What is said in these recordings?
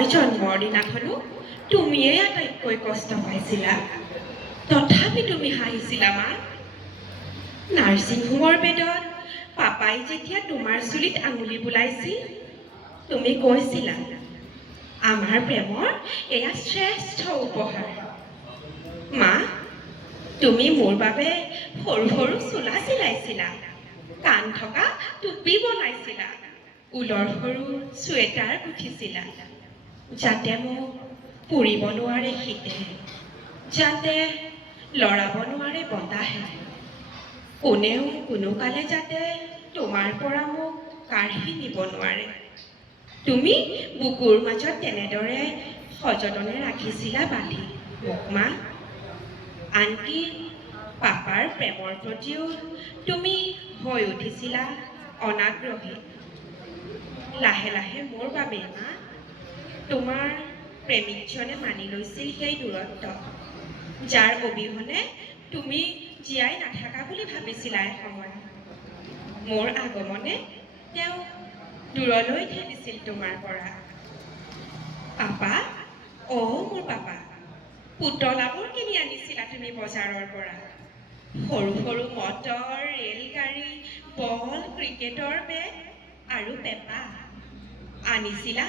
মই জন্মৰ দিনাখনো তুমিয়ে আটাইতকৈ কষ্ট পাইছিলা। তথাপি তুমি হাঁহিছিলা মা। নাৰ্ছিং হোমৰ বেডত পাপাই যেতিয়া তোমাৰ চুলিত আঙুলি বুলাইছিল, তুমি কৈছিলা, আমাৰ প্ৰেমৰ এয়া শ্ৰেষ্ঠ উপহাৰ। মা, তুমি মোৰ বাবে সৰু সৰু চোলা চিলাইছিলা, কাণ থকা টুপি বনাইছিলা, ঊলৰ সৰু চুৱেটাৰ গুঠিছিলা, যাতে মোক পুৰিব নোৱাৰে শীতে, যাতে লৰাব নোৱাৰে বতাহে, কোনেও কোনোকালে যাতে তোমাৰ পৰা মোক কাঢ়ি নিব নোৱাৰে। তুমি বুকুৰ মাজত তেনেদৰে সযতনে ৰাখিছিলা বান্ধি মোক মা। আনকি পাপাৰ প্ৰেমৰ প্ৰতিও তুমি হৈ উঠিছিলা অনাগ্ৰহী। লাহে লাহে মোৰ বাবে মা, তোমাৰ প্ৰেমিকজনে মানি লৈছিল সেই দূৰত্ব, যাৰ অবিহনে তুমি জীয়াই নাথাকা বুলি ভাবিছিলা এসময়ত। মোৰ আগমনে তেওঁ দূৰলৈ ঠেলিছিল তোমাৰ পৰা। পাপা, মোৰ পাপা, পুতলাবোৰ কিনি আনিছিলা তুমি বজাৰৰ পৰা। সৰু সৰু মটৰ, ৰেলগাড়ী, বল, ক্ৰিকেটৰ বেট আৰু পেপা। আনিছিলা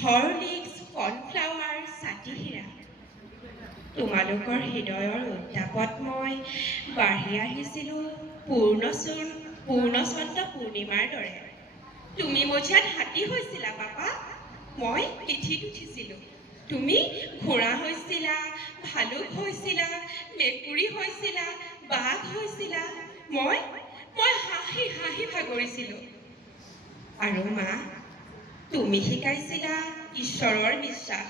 হৰলিক্স, কৰ্ণফ্লাৱাৰ, ছাতিহীৰা। তোমালোকৰ হৃদয়ৰ উত্তাপত মই বাঢ়ি আহিছিলোঁ পূৰ্ণচন্দ্ৰ পূৰ্ণিমাৰ দৰে। তুমি মজিয়াত হাতী হৈছিলা পাপা, মই পিঠিত উঠিছিলোঁ। তুমি ঘোঁৰা হৈছিলা, ভালুক হৈছিলা, মেকুৰী হৈছিলা, বাঘ হৈছিলা। মই হাঁহি হাঁহি ভাগৰিছিলোঁ। আৰু মা, তুমি শিকাইছিলা ঈশ্বৰৰ বিশ্বাস।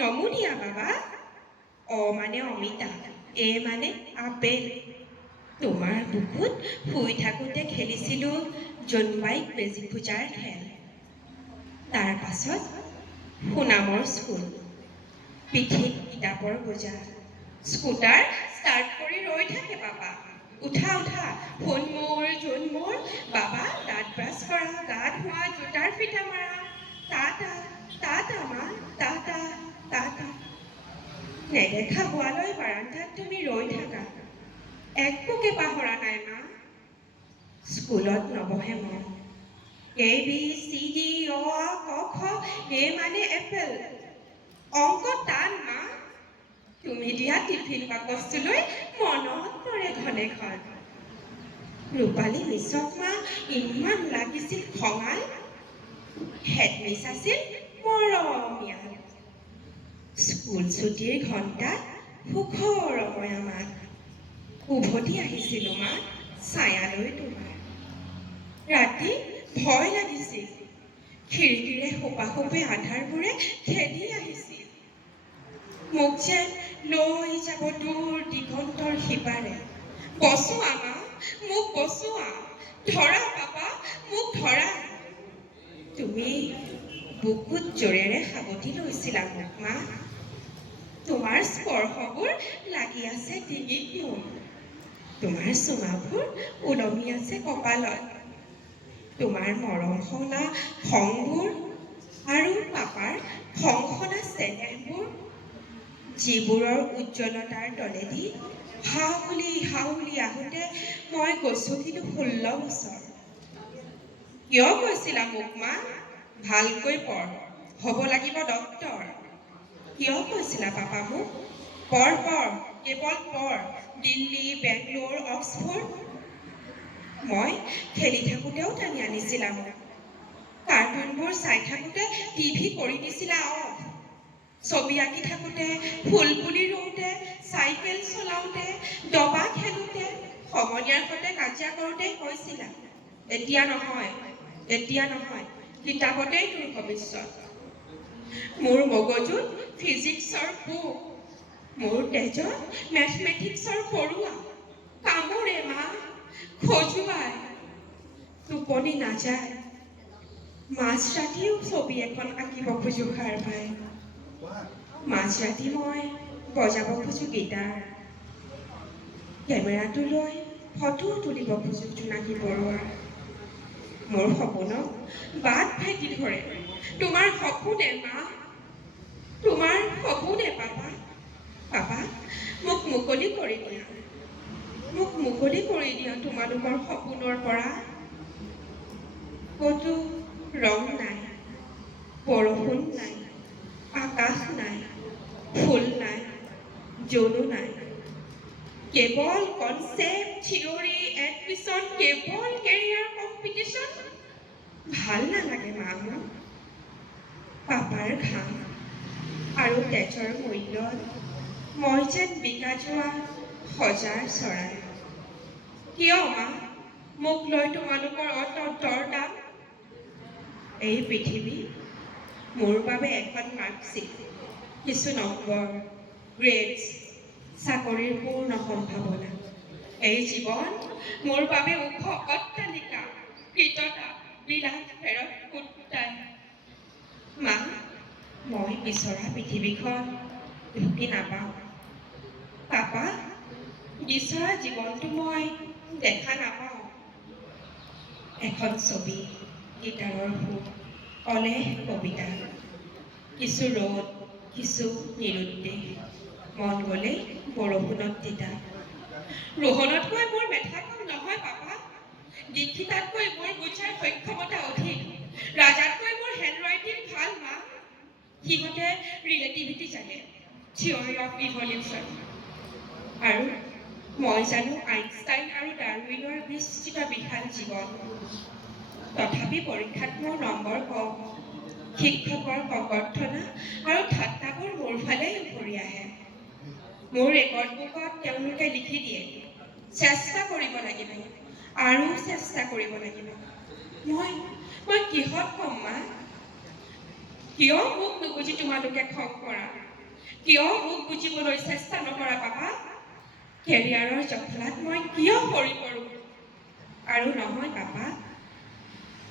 নমো দিয়া বাবা। অ মানে অমিতা, এ মানে আপেল। তোমাৰ বুকুত শুই থাকোঁতে খেলিছিলোঁ জোনবাইক বেজী পূজাৰ খেল। তাৰ পাছত সুনামৰ স্কুল, পিঠিত কিতাপৰ বোজা। স্কুটাৰ ষ্টাৰ্ট কৰি ৰৈ থাকে পাপা, উঠা উঠা, সোণ মোৰ, জোন মোৰ। বাবা দাঁত ব্ৰাছ কৰা, গা ধোৱা, জোতাৰ ফিটা মাৰা। টাটা টাটা মা, টাটা টাটা। নেদেখা হোৱালৈ বাৰান্দাত তুমি ৰৈ থাকা। এক পোকে পাহৰা নাই মা। স্কুলত নবহে মন। ABCD অ আ ক খ, এ মানে এপেল। অংক টান মা। তুমি দিয়া টিফিন বাকচটোলৈ মনত পৰে ঘনে ঘন। ৰূপালী মিছক মা ইমান লাগিছিল খঙাল। হেডমিছ আছিল মৰমীয়াল। স্কুল ছুটিৰ ঘণ্টা সুখৰময় আমাক। উভতি আহিছিলোঁ মা ছায়ালৈ তোমাৰ। ৰাতি ভয় লাগিছিল, খিৰিকীৰে সোপাসোপে আন্ধাৰবোৰে খেদি আহিছিল। মোক যেন লৈ যাব দূৰ দিগন্তৰ সিপাৰে। বচোৱা মা, মোক বচোৱা। ধৰা পাপা, মোক ধৰা। তুমি বুকুত জোৰেৰে সাৱটি লৈছিলা মোক মা। তোমাৰ স্পৰ্শবোৰ লাগি আছে ডিঙিত মোৰ। তোমাৰ চুমাবোৰ ওলমি আছে কপালত। তোমাৰ মৰম সনা খংবোৰ আৰু পাপাৰ খংসনা চেনেহবোৰ, যিবোৰৰ উজ্জ্বলতাৰ তলেদি হাউলি আহোঁতে মই গচকিলোঁ 16 বছৰ। কিয় কৈছিলা মোক মা, ভালকৈ পঢ়, হ'ব লাগিব ডক্তৰ? কিয় কৈছিলা পাপা মোক, পঢ়, কেৱল পঢ়, দিল্লী, বেংগলোৰ, অক্সফৰ্ড? মই খেলি থাকোঁতেও টানি আনিছিলা মোক। কাৰ্টুনবোৰ চাই থাকোঁতে টিভি কৰি দিছিলা অফ। ছবি আঁকি থাকোঁতে, ফুল পুলি ৰুওঁতে, চাইকেল চলাওঁতে, দবা খেলোঁতে, সমনীয়াৰ সৈতে কাজিয়া কৰোঁতে কৈছিলা, এতিয়া নহয়, কিতাপতেই তোৰ ভৱিষ্যত। মোৰ মগজুত ফিজিক্সৰ বুক, মোৰ তেজত মেথমেটিক্সৰ পৰুৱা। কামোৰে মা, খজুৱাই, টোপনি নাযায়। মাঝৰাতিও ছবি এখন আঁকিব খোজো সাৰ পাই। মাঝৰাতি মই বজাব খোজো গীটাৰ। কেমেৰাটো লৈ ফটো তুলিব খোজো জোনাকী পৰুৱাৰ। মোৰ সপোনক বাট ভেটি ধৰে তোমাৰ সপোনে মা, তোমাৰ সপোনে পাপা। পাপা, মোক মুকলি কৰি দিয়া। মোক মুকলি কৰি দিয়া তোমালোকৰ সপোনৰ পৰা। ক'তো ৰং নাই, বৰষুণ নাই, আকাশ নাই, ফুল নাই, জোনো নাই। কেৱল কনচেপ্ট, থিয়ৰী, এডমিশ্যন, কেৱল কেৰিয়াৰ কম্পিটিশ্যন। ভাল নালাগে মা মোৰ। পাপাৰ ঘাম আৰু তেজৰ মূল্যত মই যেন বিকা যোৱা সজাৰ চৰাই। কিয় মা মোক লৈ তোমালোকৰ অন্তৰৰ দাম? এই পৃথিৱী মোৰ বাবে এখন মাৰ্কশ্বিট, কিছু নম্বৰ, গ্ৰেডছ, চাকৰিৰ পূৰ্ণ সম্ভাৱনা। এই জীৱন মোৰ বাবে ওখ অট্টালিকা, কৃততা, বিলাস ফেৰত ফুটাই। মা, মই বিচৰা পৃথিৱীখন ঢুকি নাপাওঁ। পাপা, বিচৰা জীৱনটো মই দেখা নাপাওঁ। এখন ছবি, গীটাৰৰ সুৰ, অলেখ কবিতা, কিছু ৰ'দ, কিছু নিৰুদ্দেশ, মন গ'লে বৰষুণত তিতা। ৰোহনতকৈ মোৰ মেথা কম নহয় পাপা। দীক্ষিতাতকৈ মোৰ বুজাৰ সক্ষমতা অধিক। ৰাজাতকৈ মোৰ হেণ্ডৰাইটিং ভাল মা। সিহঁতে ৰিলেটিভিটি জানে, থিয়ৰী অফ ইভলিউশ্যন। আৰু মই জানো আইনষ্টাইন আৰু ডাৰউইনৰ বিস্তৃত বিশাল জীৱন। তথাপি পৰীক্ষাত মোৰ নম্বৰ কম। শিক্ষকৰ ককৰ্থনা আৰু ঠাট্টাবোৰ মোৰ ফালে উভৰি আহে। মোৰ ৰেকৰ্ড বুকত তেওঁলোকে লিখি দিয়ে, চেষ্টা কৰিব লাগিব, আৰু চেষ্টা কৰিব লাগিব। মই কিহত কম মা? কিয় মোক নুবুজি তোমালোকে খং কৰা? কিয় মোক বুজিবলৈ চেষ্টা নকৰা পাপা? কেৰিয়াৰৰ জখলাত মই কিয় সৰি পৰোঁ? আৰু নহয় পাপা,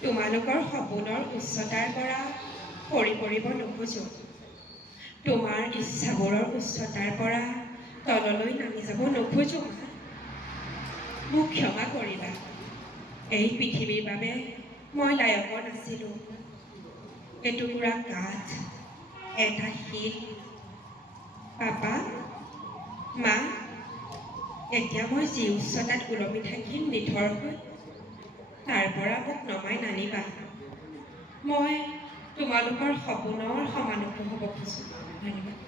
তোমালোকৰ সপোনৰ উচ্চতাৰ পৰা সৰি পৰিব নোখোজো। তোমাৰ ইচ্ছাবোৰৰ উচ্চতাৰ পৰা তললৈ নামি যাব নোখোজো মা। মোক ক্ষমা কৰিবা। এই পৃথিৱীৰ বাবে মই লায়ক নাছিলোঁ। এটুকুৰা কাঠ, এটা শিল। পাপা, মা, এতিয়া মই যি উচ্চতাত ওলমি থাকিম নিথৰ হৈ, তাৰ পৰা মোক নমাই নানিবা। মই তোমালোকৰ সপোনৰ সমানুভ হ'ব খোজো। ধন্যবাদ।